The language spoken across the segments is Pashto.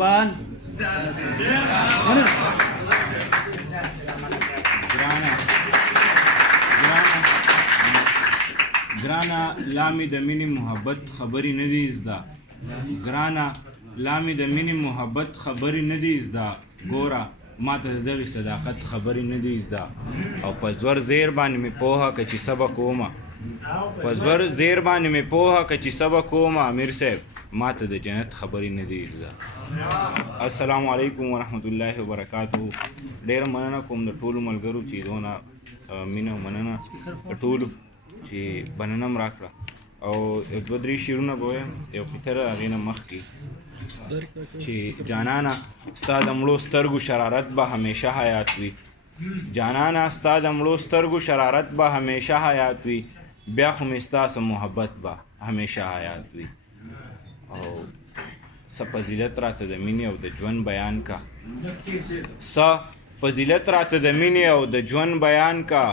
Van. ګرانه لامې د مینې محبت خبرې نه دي زده ګرانه لامې د مینې محبت خبرې نه دي زده ګوره ما ته د دغې صداقت خبرې نه دي زده او په زور زیر باندې مې پوهه که چې سبق ومه په زور زیر باندې مې پوهه که چې سبق ومه امیر صاحب ما ته د جنت خبرې نه دي زده السلام علیکم ورحمت الله وبرکاتو ډېره مننه کوم د ټولو ملګرو چې دونه مینه او مننه د ټولو چې بننه م راکړه او دوه درې شعرونه به وایم یو پتر هغې نه مخکې چې جانانه ستا د مړو سترګو شرارت به همیشه حیات وي جانانه ستا د مړو سترګو شرارت به همیشه حیات وي بیا خو مې ستاسو محبت به همیشه حیات وي او څه فضیلت راته د مینې او د ژوند بیان کا څه فضیلت راته د مینې او د ژوند بیان کا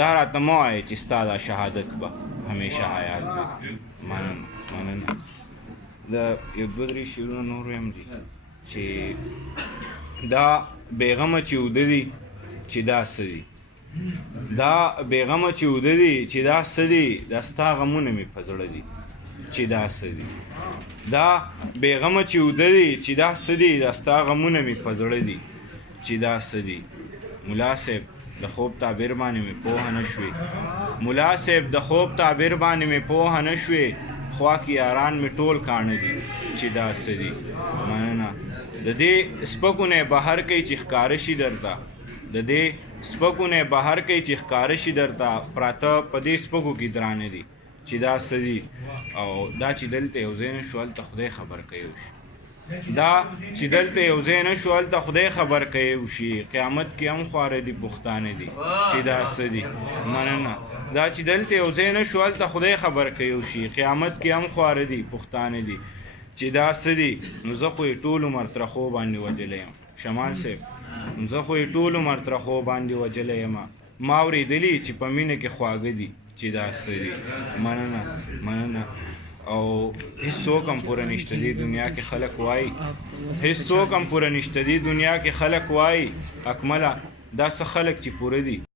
دا راته مه وایې چې ستا دا شهادت به همیشه حیات وي مننه د یو دوه درې شعرونه نور ویم دي چې دا بېغمه چې اوده دي چې دا څه دي دا بېغمه چې اوده دي چې دا څه دي دا ستا غمونه مې په زړه دي چې دا څه دي دا بېغمه چې اوده دي چې دا څه دي دا ستا غمونه مې په زړه دي چې دا څه دي ملا صاحب د خوب تعبیر باندې مې پوهه نه شوې ملا صاحب د خوب تعبیر باندې مې پوهه نه شوې خوا کې یاران مې ټول کاڼه دي چې دا څه دي مننه د دې سپکو نه بهر کوي چې ښکاره شي درته د دې سپکو نه بهر کوي چې ښکاره شي درته پراته په دې سپکو کې درانه دي چې دا څه دي او دا چې دلته یو ځای نه شو هلته خدای خبر کوي وشي دا چې دلته یو ځای نه شو هلته خدای خبر کوي وشي قیامت کې هم خواره دي پښتانه دي چې دا څه دي مننه دا چې دلته یو ځای نه شو هلته خدای خبر کوي وشي قیامت کې هم خواره دي پښتانه دي چې دا څه دي نو زه خو یې ټول عمر ترخو باندې وجلی یم شمال صاحب زه خو یې ټول عمر ترخو باندې وجلی یم ما اورېدلي چې په مینه کې خواږه دي چې دا څه دي مننه او هیڅوک هم پوره نشته دي دنیا کې خلک وایي هیڅوک هم پوره نشته دي دنیا کې خلک وایي اکمله دا څه خلک چې پوره دي